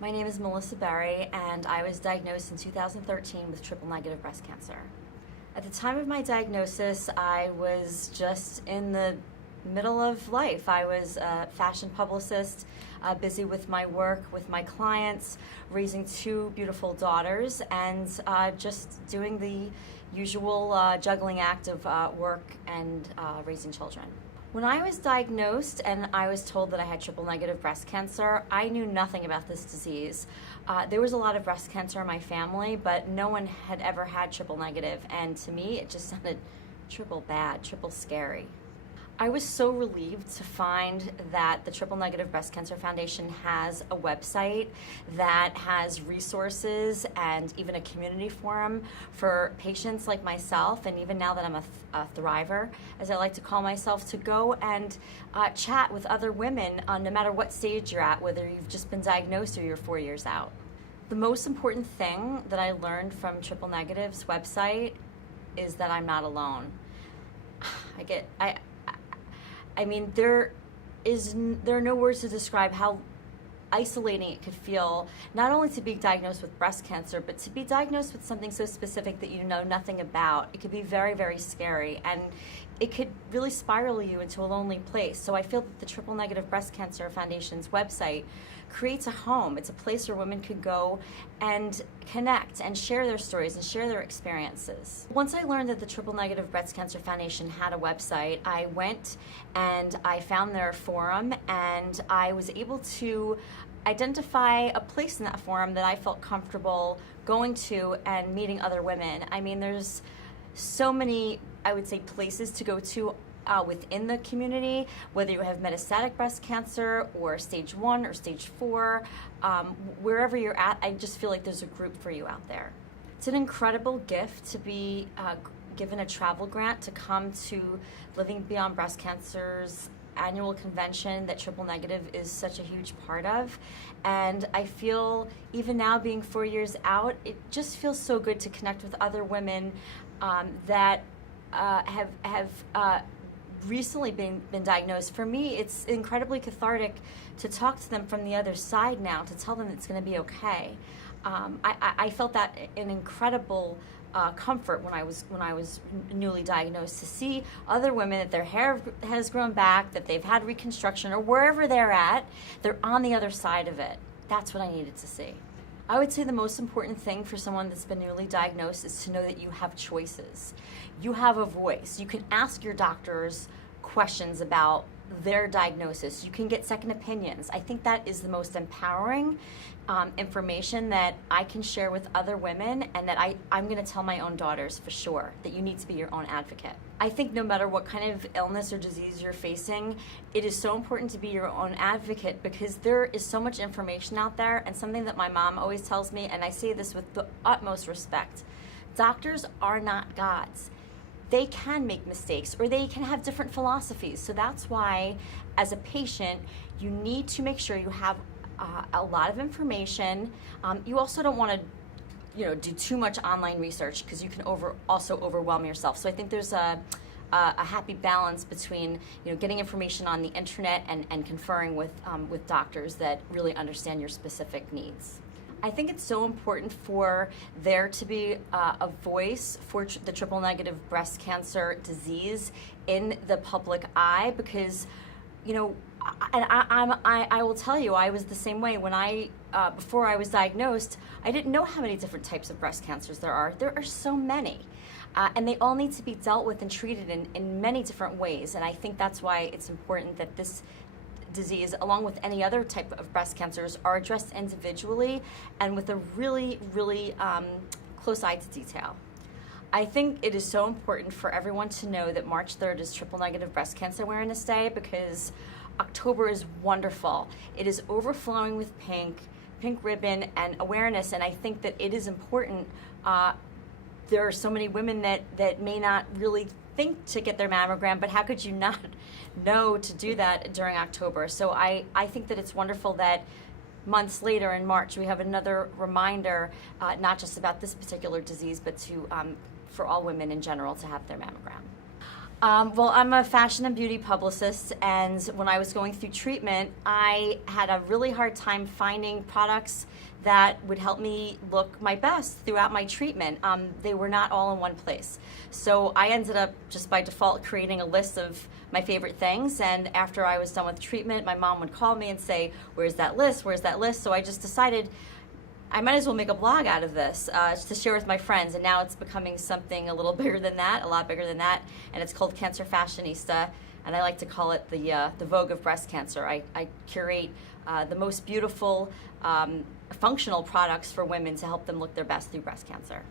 My name is Melissa Berry, and I was diagnosed in 2013 with triple-negative breast cancer. At the time of my diagnosis, I was just in the middle of life. I was a fashion publicist, busy with my work, with my clients, raising two beautiful daughters, and just doing the usual juggling act of work and raising children. When I was diagnosed and I was told that I had triple-negative breast cancer, I knew nothing about this disease. There was a lot of breast cancer in my family, but no one had ever had triple-negative, and to me it just sounded triple bad, triple scary. I was so relieved to find that the Triple-Negative Breast Cancer Foundation has a website that has resources and even a community forum for patients like myself, and even now that I'm a thriver, as I like to call myself, to go and chat with other women no matter what stage you're at, whether you've just been diagnosed or you're 4 years out. The most important thing that I learned from Triple Negative's website is that I'm not alone. I mean, there are no words to describe how isolating it could feel, not only to be diagnosed with breast cancer, but to be diagnosed with something so specific that you know nothing about. It could be very, very scary, and it could really spiral you into a lonely place. So I feel that the Triple-Negative Breast Cancer Foundation's website creates a home. It's a place where women could go and connect and share their stories and share their experiences. Once I learned that the Triple-Negative Breast Cancer Foundation had a website, I went and I found their forum, and I was able to identify a place in that forum that I felt comfortable going to and meeting other women. I mean, there's so many, I would say, places to go to within the community, whether you have metastatic breast cancer or stage 1 or stage 4, wherever you're at, I just feel like there's a group for you out there. It's an incredible gift to be given a travel grant to come to Living Beyond Breast Cancer's annual convention that Triple Negative is such a huge part of. And I feel, even now being 4 years out, it just feels so good to connect with other women that have recently been diagnosed. For me, it's incredibly cathartic to talk to them from the other side now, to tell them it's going to be okay. I felt that an incredible comfort when I was newly diagnosed, to see other women that their hair has grown back, that they've had reconstruction, or wherever they're at, they're on the other side of it. That's what I needed to see. I would say the most important thing for someone that's been newly diagnosed is to know that you have choices. You have a voice. You can ask your doctors questions about their diagnosis. You can get second opinions. I think that is the most empowering information that I can share with other women, and that I'm going to tell my own daughters for sure, that you need to be your own advocate. I think no matter what kind of illness or disease you're facing, it is so important to be your own advocate, because there is so much information out there. And something that my mom always tells me, and I say this with the utmost respect, doctors are not gods. They can make mistakes, or they can have different philosophies. So that's why, as a patient, you need to make sure you have a lot of information. You also don't want to do too much online research, because you can also overwhelm yourself. So I think there's a happy balance between getting information on the internet and conferring with doctors that really understand your specific needs. I think it's so important for there to be a voice for the triple-negative breast cancer disease in the public eye, because and I will tell you, I was the same way. When before I was diagnosed, I didn't know how many different types of breast cancers there are. There are so many. And they all need to be dealt with and treated in many different ways. And I think that's why it's important that this disease, along with any other type of breast cancers, are addressed individually and with a really, really close eye to detail. I think it is so important for everyone to know that March 3rd is Triple-Negative Breast Cancer Awareness Day, because October is wonderful. It is overflowing with pink ribbon and awareness, and I think that it is important. There are so many women that may not really think to get their mammogram, but how could you not know to do that during October? So I think that it's wonderful that months later in March we have another reminder, not just about this particular disease, but for all women in general to have their mammogram. Well, I'm a fashion and beauty publicist, and when I was going through treatment, I had a really hard time finding products that would help me look my best throughout my treatment. They were not all in one place. So I ended up just by default creating a list of my favorite things, and after I was done with treatment, my mom would call me and say, "Where's that list? Where's that list?" So I just decided I might as well make a blog out of this to share with my friends, and now it's becoming something a little bigger than that, a lot bigger than that, and it's called Cancer Fashionista, and I like to call it the Vogue of breast cancer. I curate the most beautiful, functional products for women to help them look their best through breast cancer.